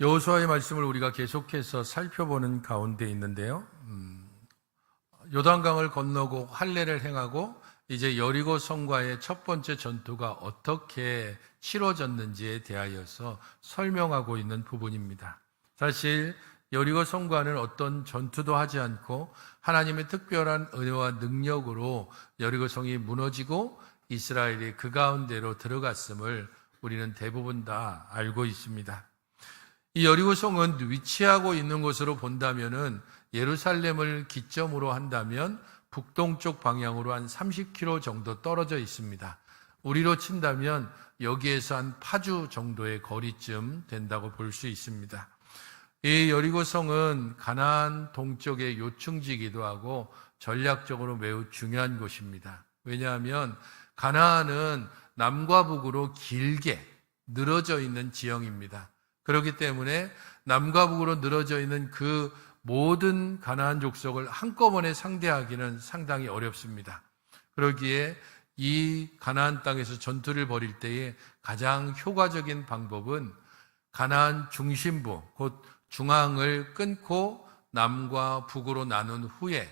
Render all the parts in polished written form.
여호수아의 말씀을 우리가 계속해서 살펴보는 가운데 있는데요. 요단강을 건너고 할례를 행하고 이제 여리고 성과의 첫 번째 전투가 어떻게 치러졌는지에 대하여서 설명하고 있는 부분입니다. 사실 여리고 성과는 어떤 전투도 하지 않고 하나님의 특별한 은혜와 능력으로 여리고 성이 무너지고 이스라엘이 그 가운데로 들어갔음을 우리는 대부분 다 알고 있습니다. 이 여리고성은 위치하고 있는 곳으로 본다면은 예루살렘을 기점으로 한다면 북동쪽 방향으로 한 30km 정도 떨어져 있습니다. 우리로 친다면 여기에서 한 파주 정도의 거리쯤 된다고 볼 수 있습니다. 이 여리고성은 가나안 동쪽의 요충지이기도 하고 전략적으로 매우 중요한 곳입니다. 왜냐하면 가나안은 남과 북으로 길게 늘어져 있는 지형입니다. 그렇기 때문에 남과 북으로 늘어져 있는 그 모든 가나안 족속을 한꺼번에 상대하기는 상당히 어렵습니다. 그러기에 이 가나안 땅에서 전투를 벌일 때에 가장 효과적인 방법은 가나안 중심부, 곧 중앙을 끊고 남과 북으로 나눈 후에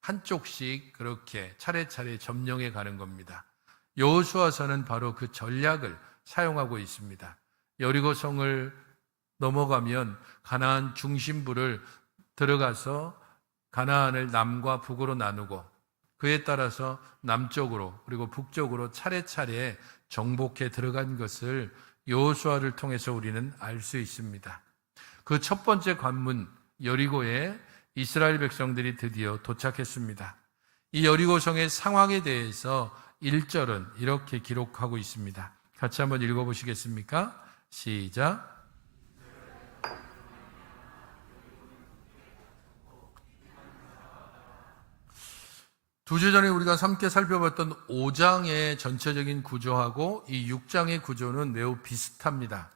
한쪽씩 그렇게 차례차례 점령해 가는 겁니다. 여호수아서는 바로 그 전략을 사용하고 있습니다. 여리고성을 넘어가면 가나안 중심부를 들어가서 가나안을 남과 북으로 나누고 그에 따라서 남쪽으로 그리고 북쪽으로 차례차례 정복해 들어간 것을 여호수아를 통해서 우리는 알 수 있습니다. 그 첫 번째 관문 여리고에 이스라엘 백성들이 드디어 도착했습니다. 이 여리고성의 상황에 대해서 1절은 이렇게 기록하고 있습니다. 같이 한번 읽어보시겠습니까? 시작. 두 주 전에 우리가 함께 살펴봤던 5장의 전체적인 구조하고 이 6장의 구조는 매우 비슷합니다.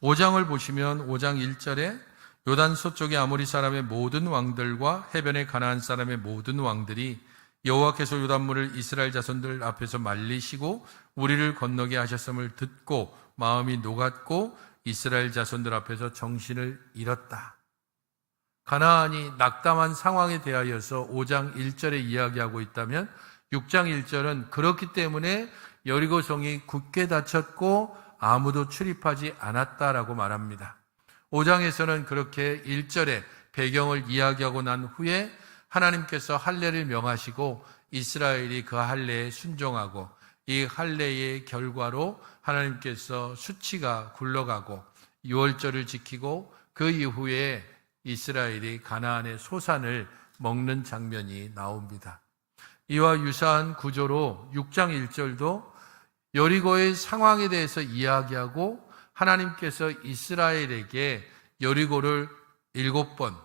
5장을 보시면 5장 1절에 요단 서쪽의 아모리 사람의 모든 왕들과 해변의 가나안 사람의 모든 왕들이 여호와께서 요단물을 이스라엘 자손들 앞에서 말리시고 우리를 건너게 하셨음을 듣고 마음이 녹았고 이스라엘 자손들 앞에서 정신을 잃었다. 가나안이 낙담한 상황에 대하여서 5장 1절에 이야기하고 있다면 6장 1절은 그렇기 때문에 여리고성이 굳게 닫혔고 아무도 출입하지 않았다라고 말합니다. 5장에서는 그렇게 1절에 배경을 이야기하고 난 후에 하나님께서 할례를 명하시고 이스라엘이 그 할례에 순종하고 이 할례의 결과로 하나님께서 수치가 굴러가고 유월절을 지키고 그 이후에 이스라엘이 가나안의 소산을 먹는 장면이 나옵니다. 이와 유사한 구조로 6장 1절도 여리고의 상황에 대해서 이야기하고 하나님께서 이스라엘에게 여리고를 7번,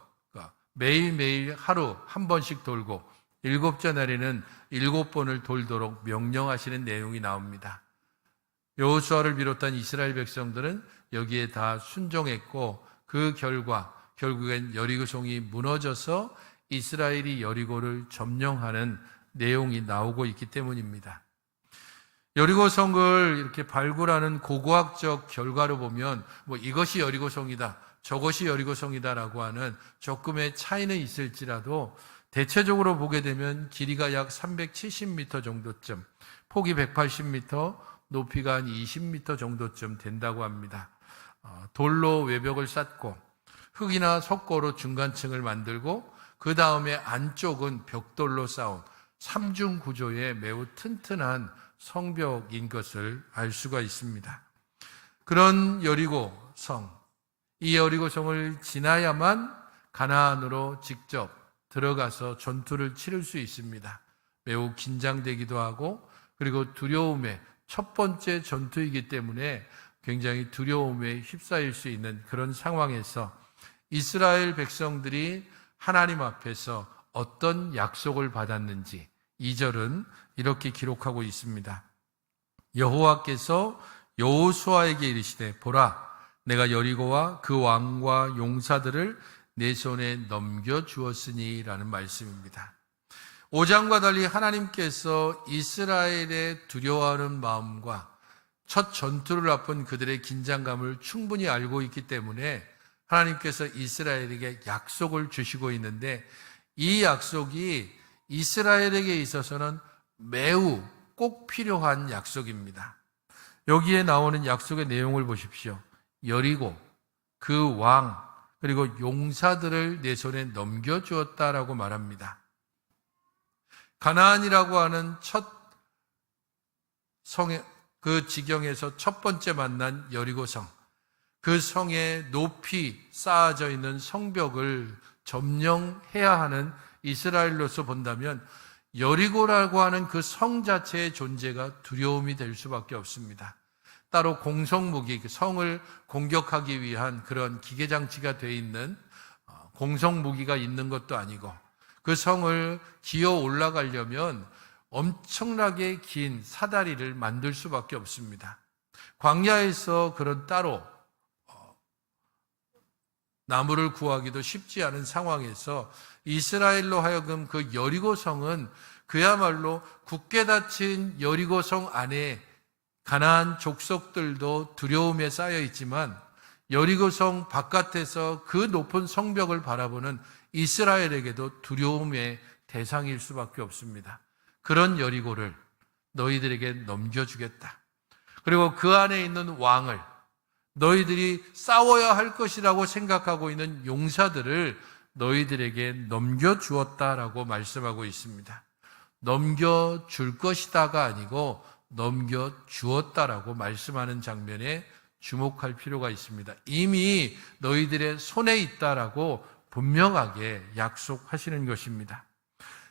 매일매일 하루 한 번씩 돌고 7째 날에는 7번을 돌도록 명령하시는 내용이 나옵니다. 여호수아를 비롯한 이스라엘 백성들은 여기에 다 순종했고 그 결과 결국엔 여리고성이 무너져서 이스라엘이 여리고를 점령하는 내용이 나오고 있기 때문입니다. 여리고성을 이렇게 발굴하는 고고학적 결과로 보면 이것이 여리고성이다, 저것이 여리고성이다라고 하는 조금의 차이는 있을지라도 대체적으로 보게 되면 길이가 약 370m 정도쯤, 폭이 180m, 높이가 한 20m 정도쯤 된다고 합니다. 돌로 외벽을 쌓고 흙이나 석고로 중간층을 만들고 그 다음에 안쪽은 벽돌로 쌓은 3중 구조의 매우 튼튼한 성벽인 것을 알 수가 있습니다. 그런 여리고성, 이 여리고성을 지나야만 가나안으로 직접 들어가서 전투를 치를 수 있습니다. 매우 긴장되기도 하고 그리고 두려움의 첫 번째 전투이기 때문에 굉장히 두려움에 휩싸일 수 있는 그런 상황에서 이스라엘 백성들이 하나님 앞에서 어떤 약속을 받았는지 2절은 이렇게 기록하고 있습니다. 여호와께서 여호수아에게 이르시되 보라, 내가 여리고와 그 왕과 용사들을 내 손에 넘겨주었으니 라는 말씀입니다. 5장과 달리 하나님께서 이스라엘의 두려워하는 마음과 첫 전투를 앞은 그들의 긴장감을 충분히 알고 있기 때문에 하나님께서 이스라엘에게 약속을 주시고 있는데 이 약속이 이스라엘에게 있어서는 매우 꼭 필요한 약속입니다. 여기에 나오는 약속의 내용을 보십시오. 여리고, 그 왕, 그리고 용사들을 내 손에 넘겨주었다라고 말합니다. 가나안이라고 하는 첫 성의 그 지경에서 첫 번째 만난 여리고성, 그 성에 높이 쌓아져 있는 성벽을 점령해야 하는 이스라엘로서 본다면 여리고라고 하는 그 성 자체의 존재가 두려움이 될 수밖에 없습니다. 따로 공성무기, 성을 공격하기 위한 그런 기계장치가 되어 있는 공성무기가 있는 것도 아니고 그 성을 기어 올라가려면 엄청나게 긴 사다리를 만들 수밖에 없습니다. 광야에서 그런 따로 나무를 구하기도 쉽지 않은 상황에서 이스라엘로 하여금 그 여리고성은 그야말로 굳게 닫힌 여리고성 안에 가나안 족속들도 두려움에 쌓여 있지만 여리고성 바깥에서 그 높은 성벽을 바라보는 이스라엘에게도 두려움의 대상일 수밖에 없습니다. 그런 여리고를 너희들에게 넘겨주겠다. 그리고 그 안에 있는 왕을, 너희들이 싸워야 할 것이라고 생각하고 있는 용사들을 너희들에게 넘겨주었다라고 말씀하고 있습니다. 넘겨줄 것이다가 아니고 넘겨주었다라고 말씀하는 장면에 주목할 필요가 있습니다. 이미 너희들의 손에 있다라고 분명하게 약속하시는 것입니다.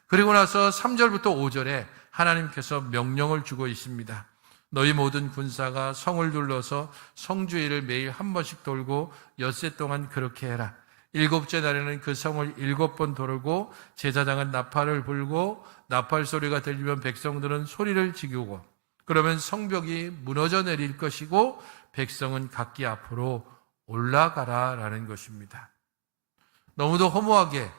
그리고 나서 3절부터 5절에 하나님께서 명령을 주고 있습니다. 너희 모든 군사가 성을 둘러서 성 주위를 매일 한 번씩 돌고 엿새 동안 그렇게 해라. 7째 날에는 그 성을 7번 돌고 제사장은 나팔을 불고 나팔 소리가 들리면 백성들은 소리를 지르고 그러면 성벽이 무너져 내릴 것이고 백성은 각기 앞으로 올라가라라는 것입니다. 너무도 허무하게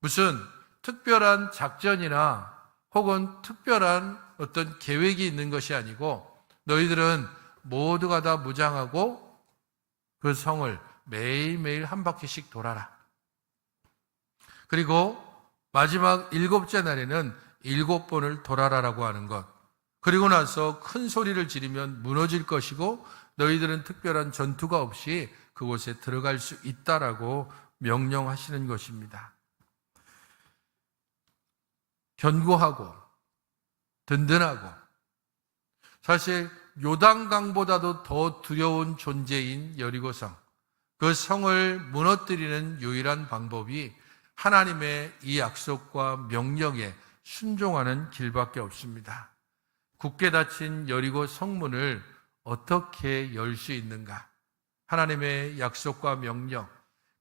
무슨 특별한 작전이나 혹은 특별한 어떤 계획이 있는 것이 아니고 너희들은 모두가 다 무장하고 그 성을 매일매일 한 바퀴씩 돌아라. 그리고 마지막 7째 날에는 7번을 돌아라라고 하는 것. 그리고 나서 큰 소리를 지르면 무너질 것이고 너희들은 특별한 전투가 없이 그곳에 들어갈 수 있다라고 명령하시는 것입니다. 견고하고 든든하고 사실 요단강보다도 더 두려운 존재인 여리고성, 그 성을 무너뜨리는 유일한 방법이 하나님의 이 약속과 명령에 순종하는 길밖에 없습니다. 굳게 닫힌 여리고 성문을 어떻게 열 수 있는가? 하나님의 약속과 명령,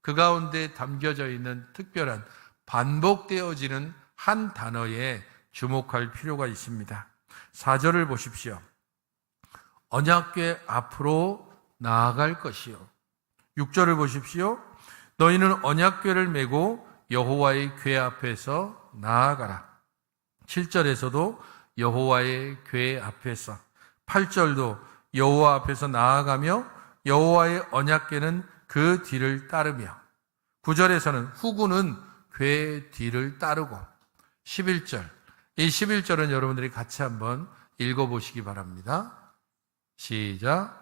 그 가운데 담겨져 있는 특별한 반복되어지는 한 단어에 주목할 필요가 있습니다. 4절을 보십시오. 언약궤 앞으로 나아갈 것이요. 6절을 보십시오. 너희는 언약궤를 메고 여호와의 궤 앞에서 나아가라. 7절에서도 여호와의 궤 앞에서, 8절도 여호와 앞에서 나아가며 여호와의 언약궤는 그 뒤를 따르며, 9절에서는 후구는 궤 뒤를 따르고, 11절, 이 11절은 여러분들이 같이 한번 읽어보시기 바랍니다. 시작.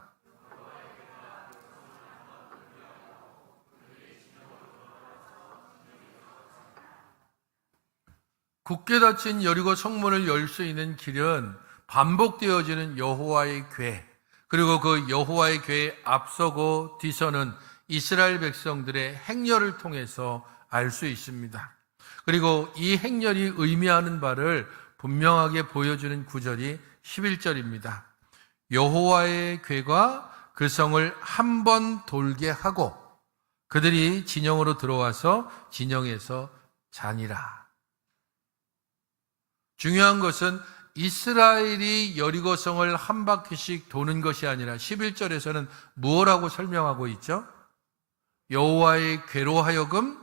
굳게 닫힌 여리고 성문을 열 수 있는 길은 반복되어지는 여호와의 궤, 그리고 그 여호와의 궤에 앞서고 뒤서는 이스라엘 백성들의 행렬을 통해서 알 수 있습니다. 그리고 이 행렬이 의미하는 바를 분명하게 보여주는 구절이 11절입니다. 여호와의 궤가 그 성을 한 번 돌게 하고 그들이 진영으로 들어와서 진영에서 자니라. 중요한 것은 이스라엘이 여리고성을 한 바퀴씩 도는 것이 아니라 11절에서는 무엇라고 설명하고 있죠? 여호와의 궤로 하여금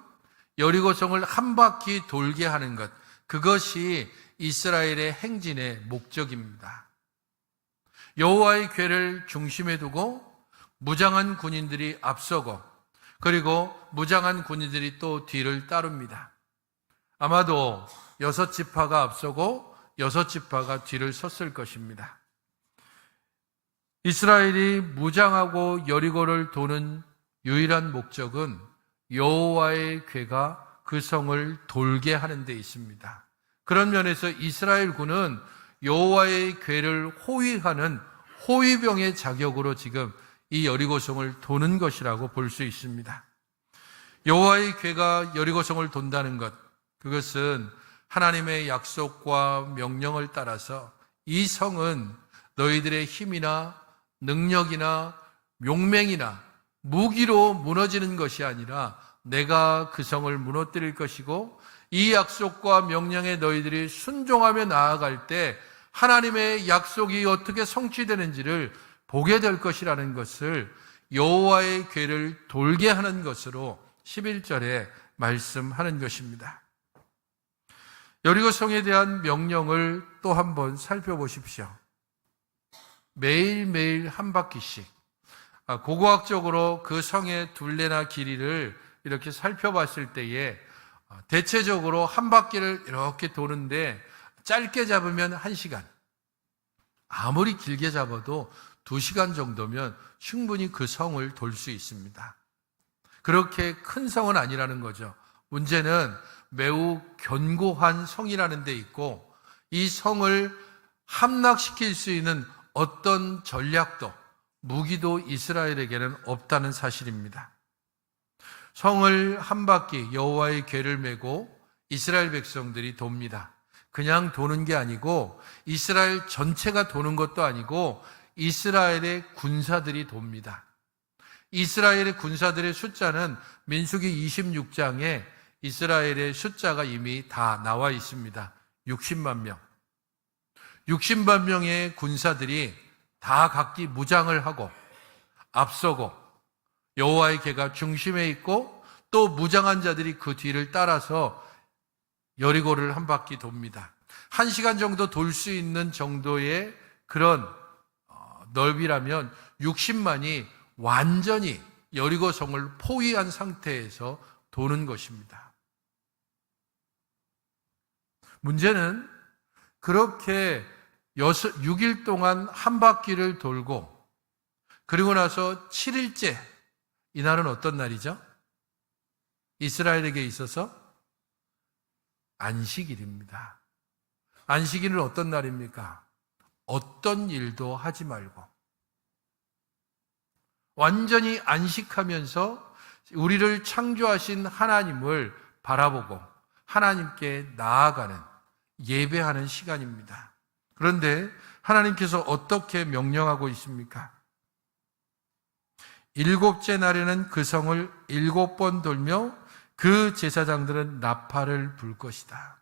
여리고성을 한 바퀴 돌게 하는 것, 그것이 이스라엘의 행진의 목적입니다. 여호와의 궤를 중심에 두고 무장한 군인들이 앞서고 그리고 무장한 군인들이 또 뒤를 따릅니다. 아마도 6지파가 앞서고 6지파가 뒤를 섰을 것입니다. 이스라엘이 무장하고 여리고를 도는 유일한 목적은 여호와의 궤가 그 성을 돌게 하는 데 있습니다. 그런 면에서 이스라엘 군은 여호와의 궤를 호위하는 호위병의 자격으로 지금 이 여리고성을 도는 것이라고 볼 수 있습니다. 여호와의 궤가 여리고성을 돈다는 것, 그것은 하나님의 약속과 명령을 따라서 이 성은 너희들의 힘이나 능력이나 용맹이나 무기로 무너지는 것이 아니라 내가 그 성을 무너뜨릴 것이고, 이 약속과 명령에 너희들이 순종하며 나아갈 때 하나님의 약속이 어떻게 성취되는지를 보게 될 것이라는 것을 여호와의 궤를 돌게 하는 것으로 11절에 말씀하는 것입니다. 여리고성에 대한 명령을 또 한번 살펴보십시오. 매일매일 한 바퀴씩, 고고학적으로 그 성의 둘레나 길이를 이렇게 살펴봤을 때에 대체적으로 한 바퀴를 이렇게 도는데 짧게 잡으면 1시간, 아무리 길게 잡아도 2시간 정도면 충분히 그 성을 돌 수 있습니다. 그렇게 큰 성은 아니라는 거죠. 문제는 매우 견고한 성이라는 데 있고, 이 성을 함락시킬 수 있는 어떤 전략도, 무기도 이스라엘에게는 없다는 사실입니다. 성을 한 바퀴 여호와의 궤를 메고 이스라엘 백성들이 돕니다. 그냥 도는 게 아니고 이스라엘 전체가 도는 것도 아니고 이스라엘의 군사들이 돕니다. 이스라엘의 군사들의 숫자는 민수기 26장에 이스라엘의 숫자가 이미 다 나와 있습니다. 60만 명. 60만 명의 군사들이 다 각기 무장을 하고 앞서고 여호와의 궤가 중심에 있고, 또 무장한 자들이 그 뒤를 따라서 여리고를 한 바퀴 돕니다. 1시간 정도 돌 수 있는 정도의 그런 넓이라면 60만이 완전히 여리고성을 포위한 상태에서 도는 것입니다. 문제는 그렇게 6일 동안 한 바퀴를 돌고, 그리고 나서 7일째, 이날은 어떤 날이죠? 이스라엘에게 있어서 안식일입니다. 안식일은 어떤 날입니까? 어떤 일도 하지 말고 완전히 안식하면서 우리를 창조하신 하나님을 바라보고 하나님께 나아가는, 예배하는 시간입니다. 그런데 하나님께서 어떻게 명령하고 있습니까? 7째 날에는 그 성을 7번 돌며 그 제사장들은 나팔을 불 것이다.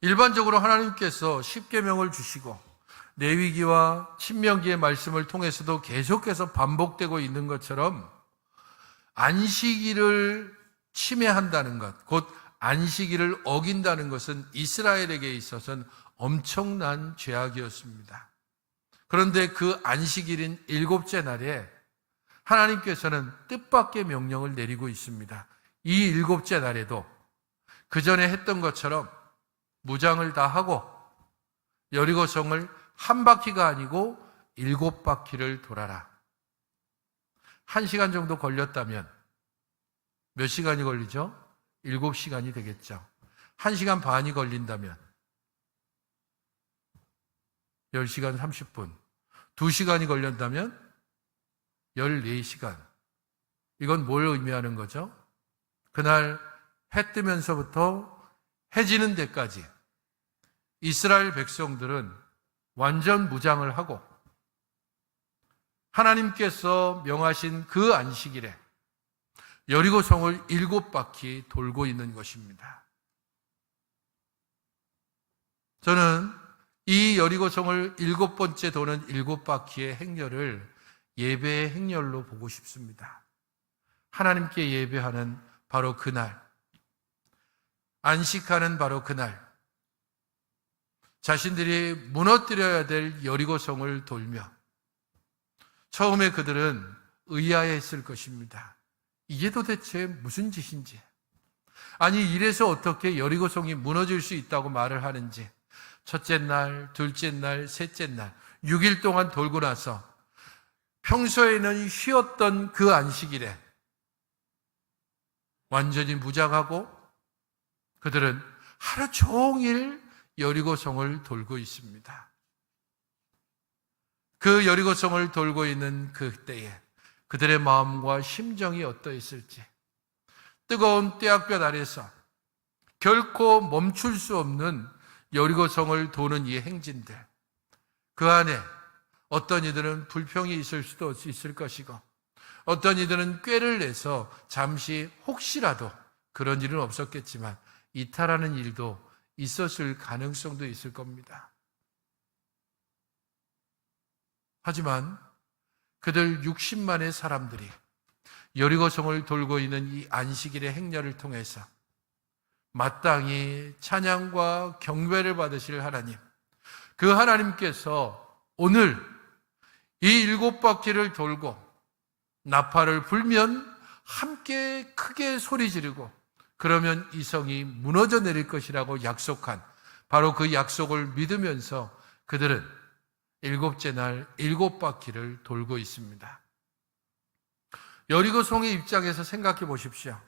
일반적으로 하나님께서 십계명을 주시고 레위기와 신명기의 말씀을 통해서도 계속해서 반복되고 있는 것처럼, 안식일을 침해한다는 것, 곧 안식일을 어긴다는 것은 이스라엘에게 있어서는 엄청난 죄악이었습니다. 그런데 그 안식일인 7째 날에 하나님께서는 뜻밖의 명령을 내리고 있습니다. 이 7째 날에도 그 전에 했던 것처럼 무장을 다 하고 여리고성을 한 바퀴가 아니고 7바퀴를 돌아라. 1시간 정도 걸렸다면 몇 시간이 걸리죠? 7시간이 되겠죠. 1시간 반이 걸린다면 10시간 30분, 2시간이 걸렸다면 14시간. 이건 뭘 의미하는 거죠? 그날 해 뜨면서부터 해 지는 데까지 이스라엘 백성들은 완전 무장을 하고 하나님께서 명하신 그 안식일에 여리고성을 7바퀴 돌고 있는 것입니다. 저는 이 여리고성을 7번째 도는 7바퀴의 행렬을 예배의 행렬로 보고 싶습니다. 하나님께 예배하는 바로 그날, 안식하는 바로 그날, 자신들이 무너뜨려야 될 여리고성을 돌며, 처음에 그들은 의아했을 것입니다. 이게 도대체 무슨 짓인지, 아니 이래서 어떻게 여리고성이 무너질 수 있다고 말을 하는지, 첫째 날, 둘째 날, 셋째 날 6일 동안 돌고 나서 평소에는 쉬었던 그 안식일에 완전히 무장하고 그들은 하루 종일 여리고성을 돌고 있습니다. 그 여리고성을 돌고 있는 그때에 그들의 마음과 심정이 어떠했을지, 뜨거운 떼약볕 아래서 결코 멈출 수 없는 여리고성을 도는 이 행진들, 그 안에 어떤 이들은 불평이 있을 수도 있을 것이고, 어떤 이들은 꾀를 내서 잠시 혹시라도 그런 일은 없었겠지만 이탈하는 일도 있었을 가능성도 있을 겁니다. 하지만 그들 60만의 사람들이 여리고성을 돌고 있는 이 안식일의 행렬을 통해서 마땅히 찬양과 경배를 받으실 하나님, 그 하나님께서 오늘 이 7바퀴를 돌고 나팔을 불면 함께 크게 소리 지르고 그러면 이 성이 무너져 내릴 것이라고 약속한 바로 그 약속을 믿으면서 그들은 7째 날 7바퀴를 돌고 있습니다. 여리고성의 입장에서 생각해 보십시오.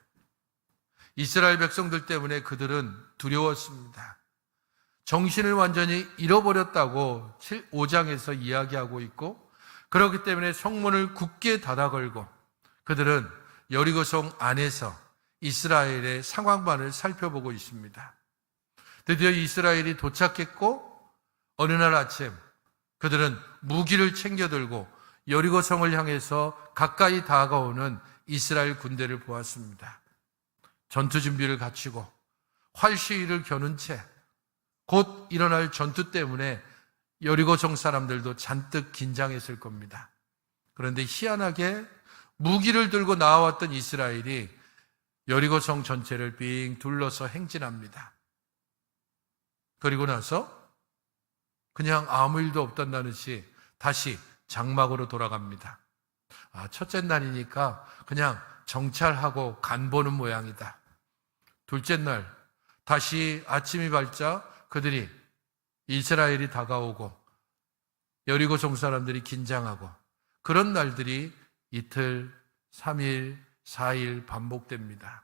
이스라엘 백성들 때문에 그들은 두려웠습니다. 정신을 완전히 잃어버렸다고 5장에서 이야기하고 있고, 그렇기 때문에 성문을 굳게 닫아 걸고 그들은 여리고성 안에서 이스라엘의 상황만을 살펴보고 있습니다. 드디어 이스라엘이 도착했고 어느 날 아침 그들은 무기를 챙겨 들고 여리고성을 향해서 가까이 다가오는 이스라엘 군대를 보았습니다. 전투 준비를 갖추고 활시위를 겨눈 채 곧 일어날 전투 때문에 여리고성 사람들도 잔뜩 긴장했을 겁니다. 그런데 희한하게 무기를 들고 나왔던 이스라엘이 여리고성 전체를 빙 둘러서 행진합니다. 그리고 나서 그냥 아무 일도 없단다는 듯이 다시 장막으로 돌아갑니다. 첫째 날이니까 그냥 정찰하고 간 보는 모양이다. 둘째 날 다시 아침이 밝자 그들이 이스라엘이 다가오고 여리고성 사람들이 긴장하고, 그런 날들이 이틀, 3일, 4일 반복됩니다.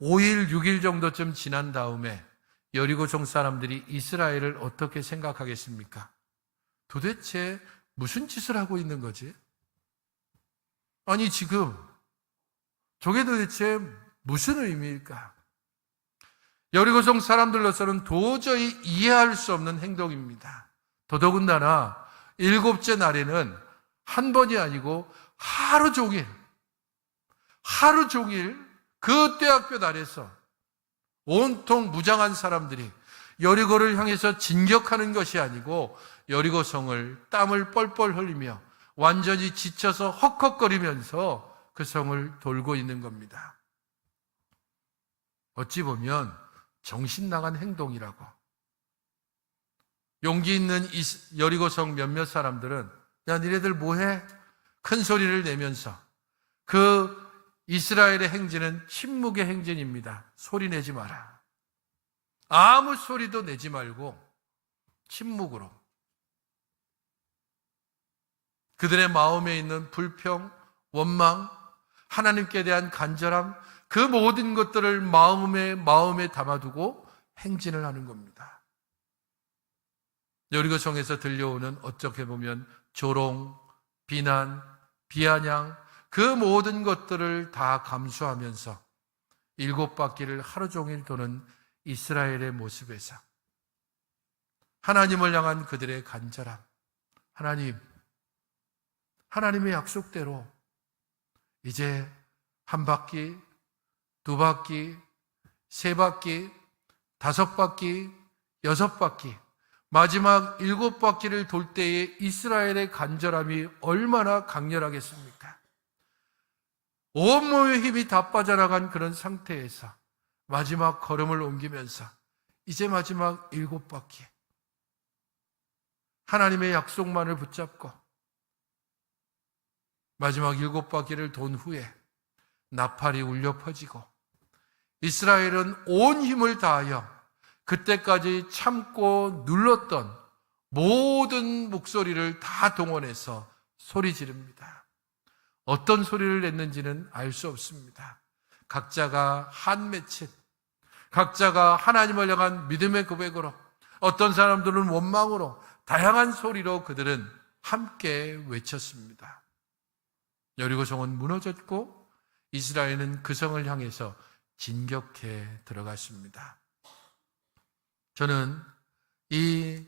5일, 6일 정도쯤 지난 다음에 여리고성 사람들이 이스라엘을 어떻게 생각하겠습니까? 도대체 무슨 짓을 하고 있는 거지? 아니 지금 저게 도대체 무슨 의미일까? 여리고성 사람들로서는 도저히 이해할 수 없는 행동입니다. 더더군다나 7째 날에는 한 번이 아니고 하루 종일 그 떼약볕 아래서 온통 무장한 사람들이 여리고를 향해서 진격하는 것이 아니고 여리고성을 땀을 뻘뻘 흘리며 완전히 지쳐서 헉헉거리면서 그 성을 돌고 있는 겁니다. 어찌 보면 정신 나간 행동이라고. 용기 있는 여리고성 몇몇 사람들은 야 니네들 뭐해? 큰 소리를 내면서, 그 이스라엘의 행진은 침묵의 행진입니다. 소리 내지 마라. 아무 소리도 내지 말고 침묵으로 그들의 마음에 있는 불평, 원망, 하나님께 대한 간절함, 그 모든 것들을 마음에 담아두고 행진을 하는 겁니다. 여리고성에서 들려오는 어떻게 보면 조롱, 비난, 비아냥, 그 모든 것들을 다 감수하면서 7바퀴를 하루 종일 도는 이스라엘의 모습에서 하나님을 향한 그들의 간절함, 하나님의 약속대로 이제 1바퀴, 2바퀴, 3바퀴, 5바퀴, 6바퀴, 마지막 7바퀴를 돌 때에 이스라엘의 간절함이 얼마나 강렬하겠습니까? 온몸의 힘이 다 빠져나간 그런 상태에서 마지막 걸음을 옮기면서 이제 마지막 7바퀴 하나님의 약속만을 붙잡고 마지막 7바퀴를 돈 후에 나팔이 울려 퍼지고 이스라엘은 온 힘을 다하여 그때까지 참고 눌렀던 모든 목소리를 다 동원해서 소리 지릅니다. 어떤 소리를 냈는지는 알 수 없습니다. 각자가 한 맺힌, 각자가 하나님을 향한 믿음의 고백으로, 어떤 사람들은 원망으로, 다양한 소리로 그들은 함께 외쳤습니다. 여리고성은 무너졌고 이스라엘은 그 성을 향해서 진격해 들어갔습니다. 저는 이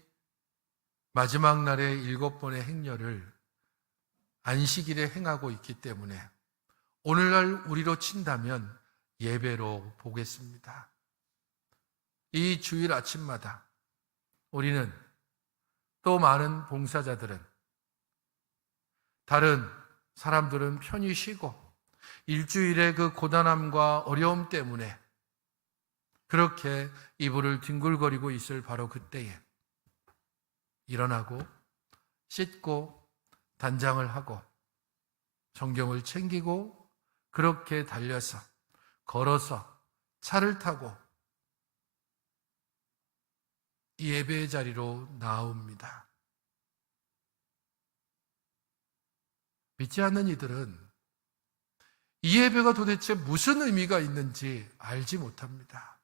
마지막 날의 7번의 행렬을 안식일에 행하고 있기 때문에 오늘날 우리로 친다면 예배로 보겠습니다. 이 주일 아침마다 우리는 또 많은 봉사자들은, 다른 사람들은 편히 쉬고 일주일의 그 고단함과 어려움 때문에 그렇게 이불을 뒹굴거리고 있을 바로 그때에 일어나고 씻고 단장을 하고 성경을 챙기고 그렇게 달려서 걸어서 차를 타고 이 예배의 자리로 나옵니다. 믿지 않는 이들은 이 예배가 도대체 무슨 의미가 있는지 알지 못합니다.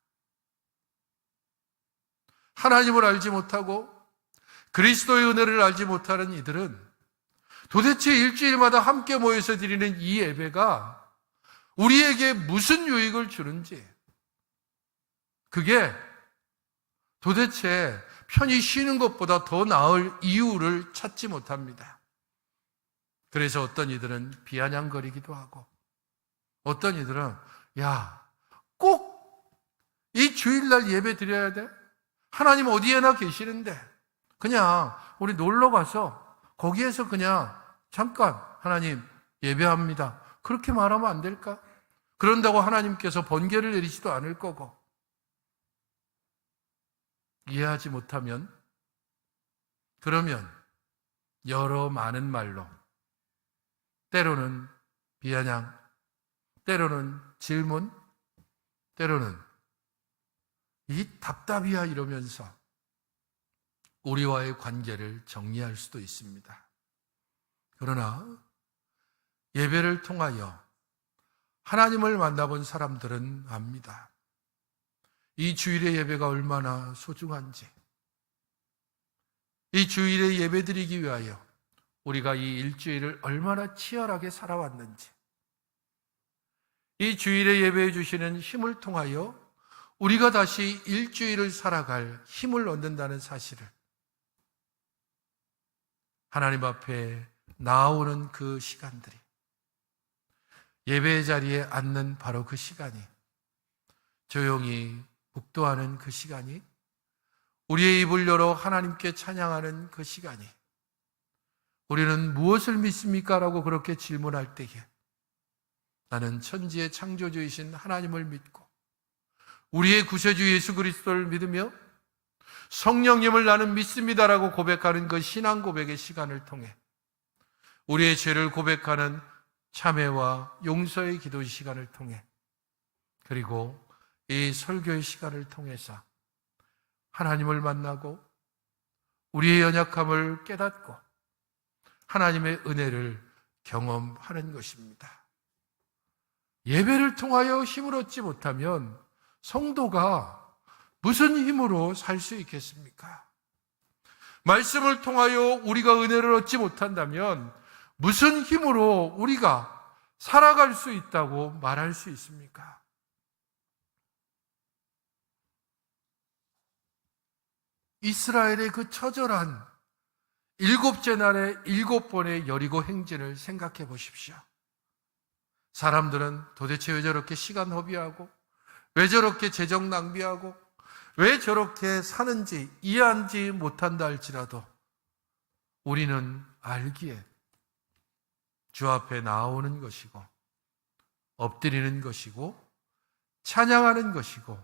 하나님을 알지 못하고 그리스도의 은혜를 알지 못하는 이들은 도대체 일주일마다 함께 모여서 드리는 이 예배가 우리에게 무슨 유익을 주는지, 그게 도대체 편히 쉬는 것보다 더 나을 이유를 찾지 못합니다. 그래서 어떤 이들은 비아냥거리기도 하고, 어떤 이들은 꼭 이 주일날 예배 드려야 돼? 하나님 어디에나 계시는데 그냥 우리 놀러 가서 거기에서 그냥 잠깐 하나님 예배합니다, 그렇게 말하면 안 될까? 그런다고 하나님께서 번개를 내리지도 않을 거고. 이해하지 못하면, 그러면 여러 많은 말로, 때로는 비아냥, 때로는 질문, 때로는 이 답답이야 이러면서 우리와의 관계를 정리할 수도 있습니다. 그러나 예배를 통하여 하나님을 만나본 사람들은 압니다. 이 주일의 예배가 얼마나 소중한지, 이 주일의 예배 드리기 위하여 우리가 이 일주일을 얼마나 치열하게 살아왔는지, 이 주일의 예배해 주시는 힘을 통하여 우리가 다시 일주일을 살아갈 힘을 얻는다는 사실을, 하나님 앞에 나오는 그 시간들이, 예배의 자리에 앉는 바로 그 시간이, 조용히 묵도하는 그 시간이, 우리의 입을 열어 하나님께 찬양하는 그 시간이, 우리는 무엇을 믿습니까? 라고 그렇게 질문할 때에 나는 천지의 창조주이신 하나님을 믿고 우리의 구세주 예수 그리스도를 믿으며 성령님을 나는 믿습니다라고 고백하는 그 신앙 고백의 시간을 통해 우리의 죄를 고백하는 참회와 용서의 기도 시간을 통해, 그리고 이 설교의 시간을 통해서 하나님을 만나고 우리의 연약함을 깨닫고 하나님의 은혜를 경험하는 것입니다. 예배를 통하여 힘을 얻지 못하면 성도가 무슨 힘으로 살 수 있겠습니까? 말씀을 통하여 우리가 은혜를 얻지 못한다면 무슨 힘으로 우리가 살아갈 수 있다고 말할 수 있습니까? 이스라엘의 그 처절한 7째 날의 7번의 여리고 행진을 생각해 보십시오. 사람들은 도대체 왜 저렇게 시간 허비하고, 왜 저렇게 재정 낭비하고, 왜 저렇게 사는지 이해하지 못한다 할지라도 우리는 알기에 주 앞에 나오는 것이고, 엎드리는 것이고, 찬양하는 것이고,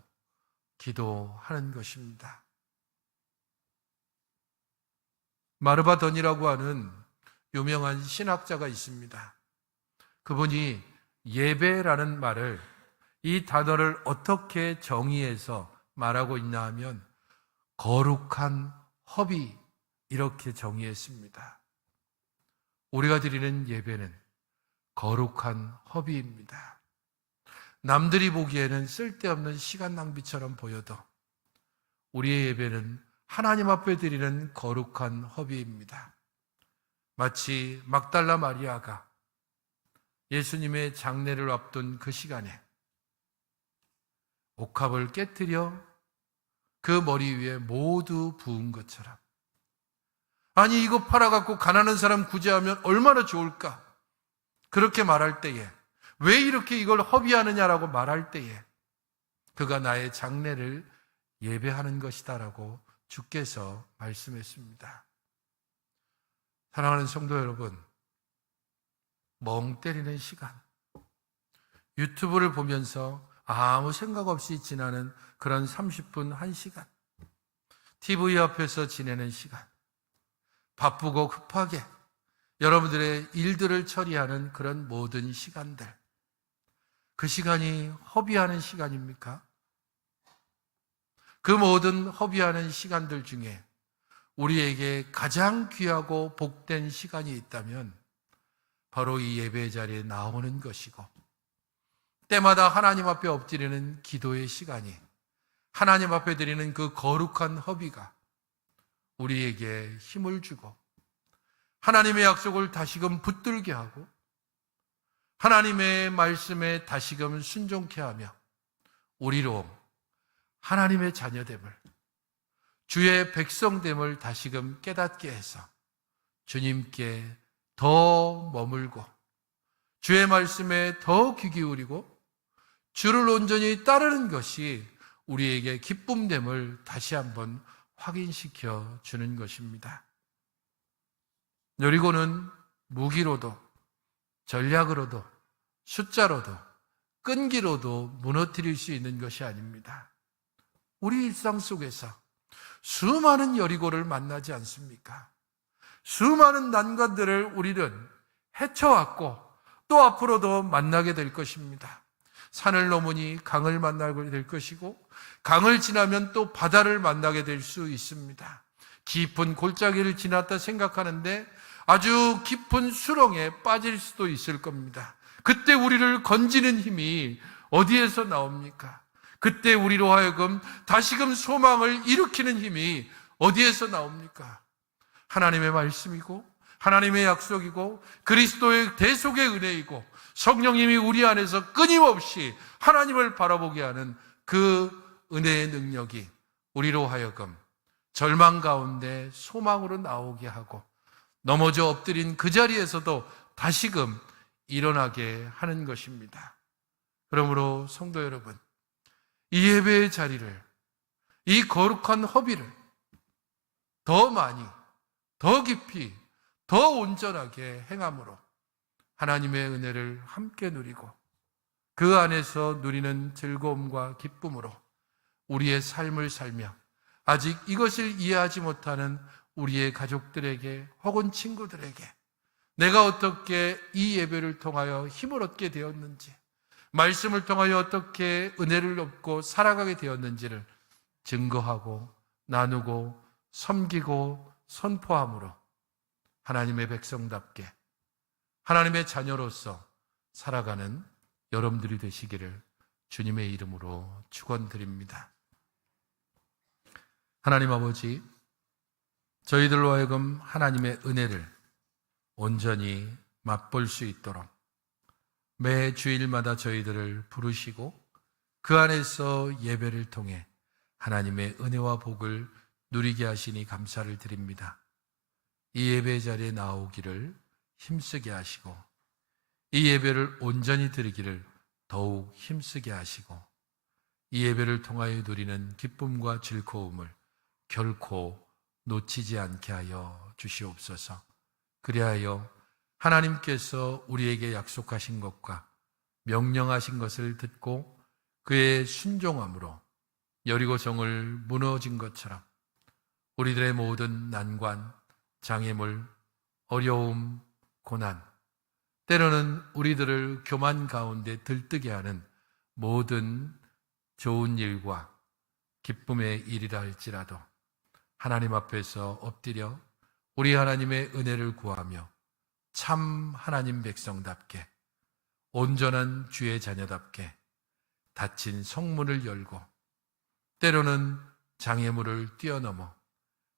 기도하는 것입니다. 마르바돈이라고 하는 유명한 신학자가 있습니다. 그분이 예배라는 말을, 이 단어를 어떻게 정의해서 말하고 있나 하면 거룩한 허비, 이렇게 정의했습니다. 우리가 드리는 예배는 거룩한 허비입니다. 남들이 보기에는 쓸데없는 시간 낭비처럼 보여도 우리의 예배는 하나님 앞에 드리는 거룩한 허비입니다. 마치 막달라 마리아가 예수님의 장례를 앞둔 그 시간에 옥합을 깨뜨려 그 머리 위에 모두 부은 것처럼, 아니 이거 팔아갖고 가난한 사람 구제하면 얼마나 좋을까, 그렇게 말할 때에, 왜 이렇게 이걸 허비하느냐라고 말할 때에 그가 나의 장례를 예배하는 것이다라고 주께서 말씀했습니다. 사랑하는 성도 여러분, 멍 때리는 시간, 유튜브를 보면서 아무 생각 없이 지나는 그런 30분, 1시간, TV 앞에서 지내는 시간, 바쁘고 급하게 여러분들의 일들을 처리하는 그런 모든 시간들, 그 시간이 허비하는 시간입니까? 그 모든 허비하는 시간들 중에 우리에게 가장 귀하고 복된 시간이 있다면 바로 이 예배 자리에 나오는 것이고, 때마다 하나님 앞에 엎드리는 기도의 시간이, 하나님 앞에 드리는 그 거룩한 허비가 우리에게 힘을 주고 하나님의 약속을 다시금 붙들게 하고 하나님의 말씀에 다시금 순종케 하며 우리로 하나님의 자녀됨을, 주의 백성됨을 다시금 깨닫게 해서 주님께 더 머물고 주의 말씀에 더 귀 기울이고 주를 온전히 따르는 것이 우리에게 기쁨됨을 다시 한번 확인시켜 주는 것입니다. 여리고는 무기로도 전략으로도 숫자로도 끈기로도 무너뜨릴 수 있는 것이 아닙니다. 우리 일상 속에서 수많은 여리고를 만나지 않습니까? 수많은 난관들을 우리는 헤쳐왔고 또 앞으로도 만나게 될 것입니다. 산을 넘으니 강을 만나게 될 것이고 강을 지나면 또 바다를 만나게 될 수 있습니다. 깊은 골짜기를 지났다 생각하는데 아주 깊은 수렁에 빠질 수도 있을 겁니다. 그때 우리를 건지는 힘이 어디에서 나옵니까? 그때 우리로 하여금 다시금 소망을 일으키는 힘이 어디에서 나옵니까? 하나님의 말씀이고 하나님의 약속이고 그리스도의 대속의 은혜이고 성령님이 우리 안에서 끊임없이 하나님을 바라보게 하는 그 은혜의 능력이 우리로 하여금 절망 가운데 소망으로 나오게 하고 넘어져 엎드린 그 자리에서도 다시금 일어나게 하는 것입니다. 그러므로 성도 여러분, 이 예배의 자리를, 이 거룩한 허비를 더 많이, 더 깊이, 더 온전하게 행함으로 하나님의 은혜를 함께 누리고 그 안에서 누리는 즐거움과 기쁨으로 우리의 삶을 살며 아직 이것을 이해하지 못하는 우리의 가족들에게 혹은 친구들에게 내가 어떻게 이 예배를 통하여 힘을 얻게 되었는지, 말씀을 통하여 어떻게 은혜를 얻고 살아가게 되었는지를 증거하고 나누고 섬기고 선포함으로 하나님의 백성답게 하나님의 자녀로서 살아가는 여러분들이 되시기를 주님의 이름으로 축원드립니다. 하나님 아버지, 저희들로 하여금 하나님의 은혜를 온전히 맛볼 수 있도록 매 주일마다 저희들을 부르시고 그 안에서 예배를 통해 하나님의 은혜와 복을 누리게 하시니 감사를 드립니다. 이 예배 자리에 나오기를 힘쓰게 하시고 이 예배를 온전히 드리기를 더욱 힘쓰게 하시고 이 예배를 통하여 누리는 기쁨과 즐거움을 결코 놓치지 않게 하여 주시옵소서. 그리하여 하나님께서 우리에게 약속하신 것과 명령하신 것을 듣고 그의 순종함으로 여리고성을 무너진 것처럼 우리들의 모든 난관, 장애물, 어려움, 고난, 때로는 우리들을 교만 가운데 들뜨게 하는 모든 좋은 일과 기쁨의 일이라 할지라도 하나님 앞에서 엎드려 우리 하나님의 은혜를 구하며 참 하나님 백성답게 온전한 주의 자녀답게 닫힌 성문을 열고 때로는 장애물을 뛰어넘어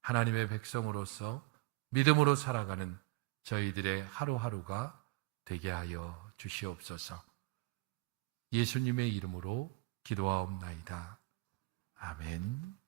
하나님의 백성으로서 믿음으로 살아가는 저희들의 하루하루가 되게 하여 주시옵소서. 예수님의 이름으로 기도하옵나이다. 아멘.